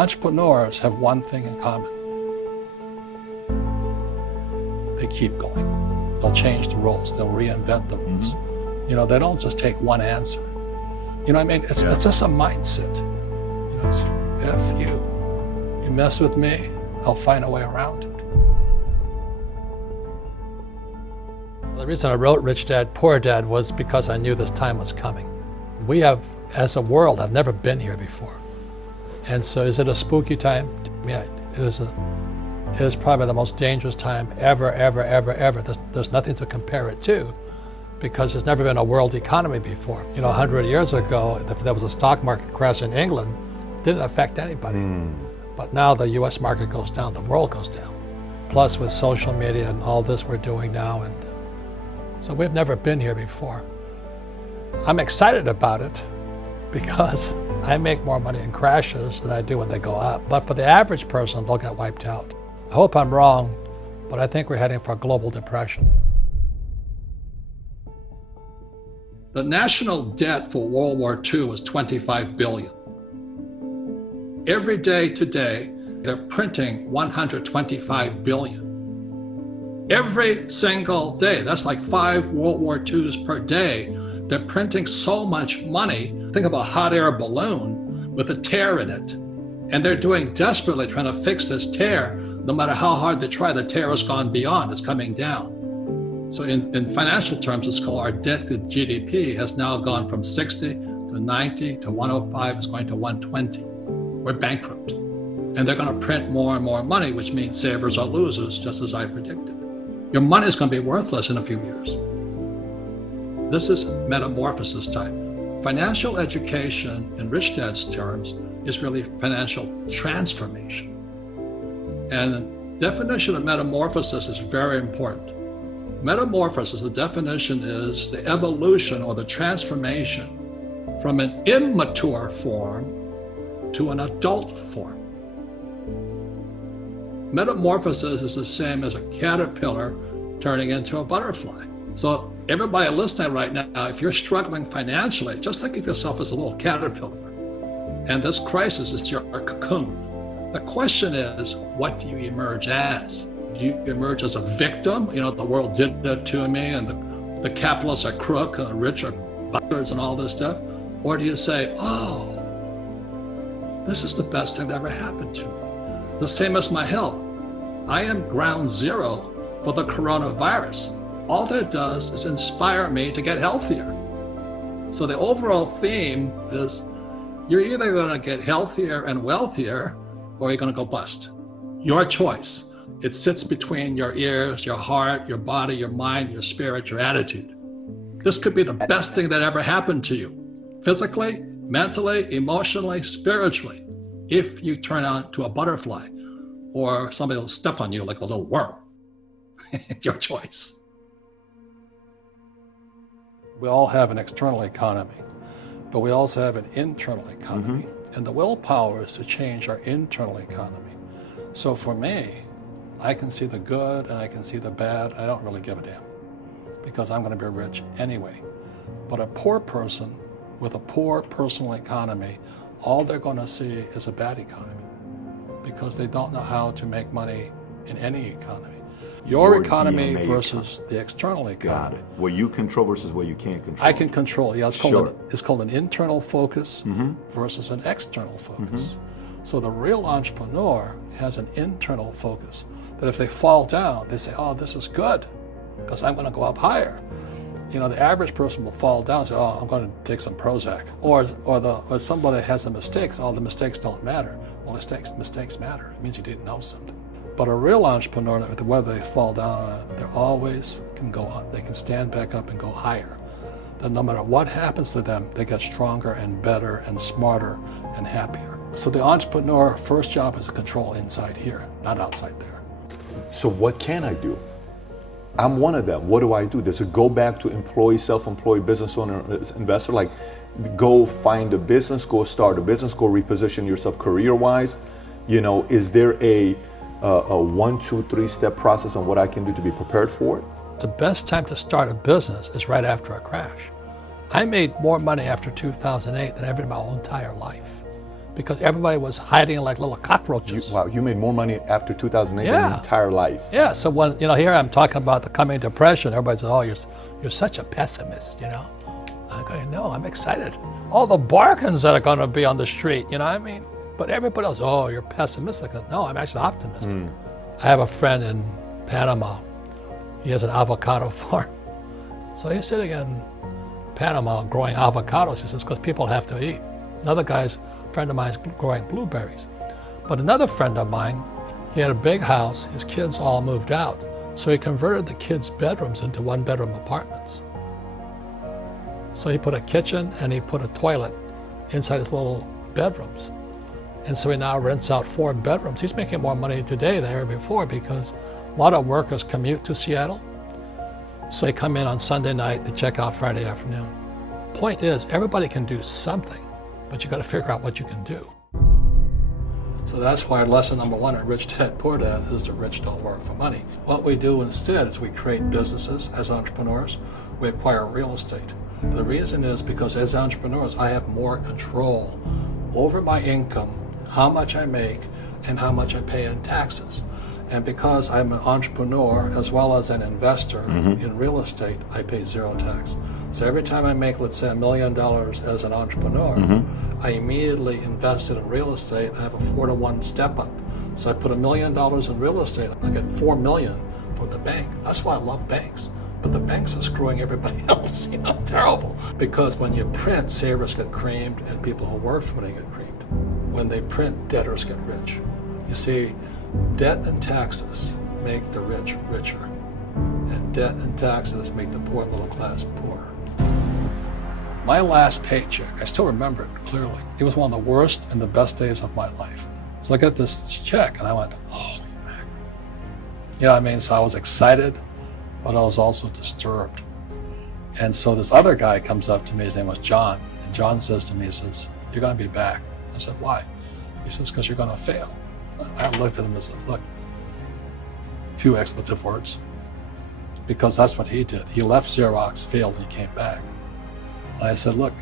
Entrepreneurs have one thing in common. They keep going. They'll change the rules. They'll reinvent the rules. Mm-hmm. You know, they don't just take one answer. You know what I mean? It's just a mindset. You know, it's, F you mess with me, I'll find a way around it. The reason I wrote Rich Dad, Poor Dad was because I knew this time was coming. We have, as a world, have never been here before. And so is it a spooky time? Yeah, it is probably the most dangerous time ever. There's nothing to compare it to because there's never been a world economy before. You know, 100 years ago, if there was a stock market crash in England, it didn't affect anybody. But now the US market goes down, the world goes down. Plus with social media and all this we're doing now, and so we've never been here before. I'm excited about it because I make more money in crashes than I do when they go up. But for the average person, they'll get wiped out. I hope I'm wrong, but I think we're heading for a global depression. The national debt for World War II was $25 billion. Every day today, they're printing $125 billion. Every single day, that's like 5 World War IIs per day. They're printing so much money. Think of a hot air balloon with a tear in it. And they're doing desperately trying to fix this tear. No matter how hard they try, the tear has gone beyond, it's coming down. So in financial terms, it's called our debt to GDP has now gone from 60 to 90 to 105, it's going to 120. We're bankrupt. And they're going to print more and more money, which means savers are losers, just as I predicted. Your money is going to be worthless in a few years. This is metamorphosis time. Financial education, in Rich Dad's terms, is really financial transformation. And the definition of metamorphosis is very important. Metamorphosis, the definition is the evolution or the transformation from an immature form to an adult form. Metamorphosis is the same as a caterpillar turning into a butterfly. So everybody listening right now, if you're struggling financially, just think of yourself as a little caterpillar. And this crisis is your cocoon. The question is, what do you emerge as? Do you emerge as a victim? You know, the world did that to me, and the capitalists are crook, and the rich are bastards, and all this stuff? Or do you say, oh, this is the best thing that ever happened to me? The same as my health. I am ground zero for the coronavirus. All that does is inspire me to get healthier. So the overall theme is you're either going to get healthier and wealthier, or you're going to go bust. Your choice. It sits between your ears, your heart, your body, your mind, your spirit, your attitude. This could be the best thing that ever happened to you, physically, mentally, emotionally, spiritually, if you turn out to a butterfly, or somebody will step on you like a little worm. It's your choice. We all have an external economy, but we also have an internal economy. Mm-hmm. And the willpower is to change our internal economy. So for me, I can see the good and I can see the bad. I don't really give a damn because I'm going to be rich anyway. But a poor person with a poor personal economy, all they're going to see is a bad economy because they don't know how to make money in any economy. Your economy DMA versus the external economy. Got it. What you control versus what you can't control. I can control, yeah. It's called an internal focus versus an external focus. So the real entrepreneur has an internal focus that if they fall down, they say, oh, this is good because I'm going to go up higher. You know, the average person will fall down and say, oh, I'm going to take some Prozac. Or somebody has a mistake, so, oh, the mistakes don't matter. Well, mistakes matter. It means you didn't know something. But a real entrepreneur, whether they fall down, they always can go up. They can stand back up and go higher. That no matter what happens to them, they get stronger and better and smarter and happier. So the entrepreneur first job is to control inside here, not outside there. So what can I do? I'm one of them. What do I do? Does it go back to employee, self-employed, business owner, investor? Like, go find a business, go start a business, go reposition yourself career-wise? You know, is there a 1, 2, 3 step process on what I can do to be prepared for it? The best time to start a business is right after a crash. I made more money after 2008 than I ever in my whole entire life. because everybody was hiding like little cockroaches. Wow, you made more money after 2008 than Yeah. your entire life. Yeah, so when, here I'm talking about the coming depression, everybody says, oh, you're such a pessimist, I go, no, I'm excited. All the bargains that are going to be on the street, But everybody else, oh, you're pessimistic. No, I'm actually optimistic. I have a friend in Panama. He has an avocado farm. So he's sitting in Panama growing avocados. He says, because people have to eat. Another friend of mine is growing blueberries. But another friend of mine, he had a big house. His kids all moved out. So he converted the kids' bedrooms into one-bedroom apartments. So he put a kitchen and he put a toilet inside his little bedrooms. And so he now rents out 4 bedrooms. He's making more money today than ever before because a lot of workers commute to Seattle. So they come in on Sunday night, they check out Friday afternoon. Point is, everybody can do something, but you got to figure out what you can do. So that's why lesson number 1 in Rich Dad Poor Dad is the rich don't work for money. What we do instead is we create businesses as entrepreneurs. We acquire real estate. The reason is because as entrepreneurs, I have more control over my income, how much I make, and how much I pay in taxes. And because I'm an entrepreneur as well as an investor in real estate, I pay 0 tax. So every time I make, let's say, $1 million as an entrepreneur, I immediately invested in real estate. I have a 4-to-1 step up. So I put $1 million in real estate, I get $4 million from the bank. That's why I love banks. But the banks are screwing everybody else, terrible. Because when you print, savers get creamed and people who work for money get creamed. When they print, debtors get rich. You see, debt and taxes make the rich richer, and debt and taxes make the poor middle class poorer. My last paycheck, I still remember it clearly. It was one of the worst and the best days of my life. So I got this check and I went, holy mackerel. So I was excited, but I was also disturbed. And so this other guy comes up to me, his name was John, and John says to me, he says, you're gonna be back. I said, why? He says, because you're gonna fail. I looked at him and said, look, few expletive words, because that's what he did. He left Xerox, failed, and he came back. And I said, look,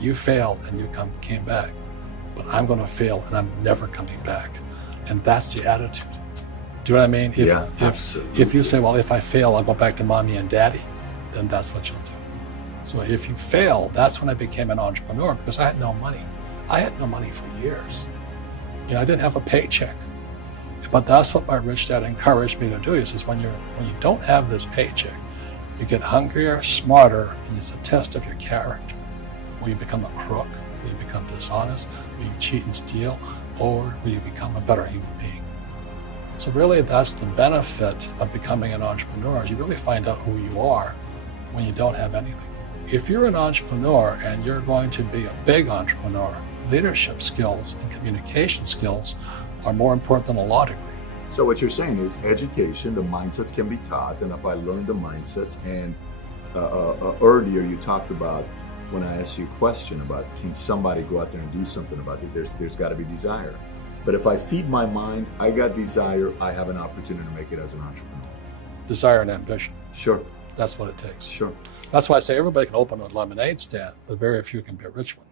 you failed and you came back, but I'm gonna fail and I'm never coming back. And that's the attitude. Do you know what I mean? If you say, well, if I fail, I'll go back to mommy and daddy, then that's what you'll do. So if you fail, that's when I became an entrepreneur, because I had no money. I had no money for years. I didn't have a paycheck. But that's what my rich dad encouraged me to do. He says, when you don't have this paycheck, you get hungrier, smarter, and it's a test of your character. Will you become a crook? Will you become dishonest? Will you cheat and steal? Or will you become a better human being? So really, that's the benefit of becoming an entrepreneur, is you really find out who you are when you don't have anything. If you're an entrepreneur and you're going to be a big entrepreneur, leadership skills and communication skills are more important than a law degree. So what you're saying is education, the mindsets can be taught, and if I learn the mindsets, and earlier you talked about, when I asked you a question about can somebody go out there and do something about this, there's got to be desire. But if I feed my mind, I got desire, I have an opportunity to make it as an entrepreneur. Desire and ambition. Sure. That's what it takes. Sure. That's why I say everybody can open a lemonade stand, but very few can be a rich one.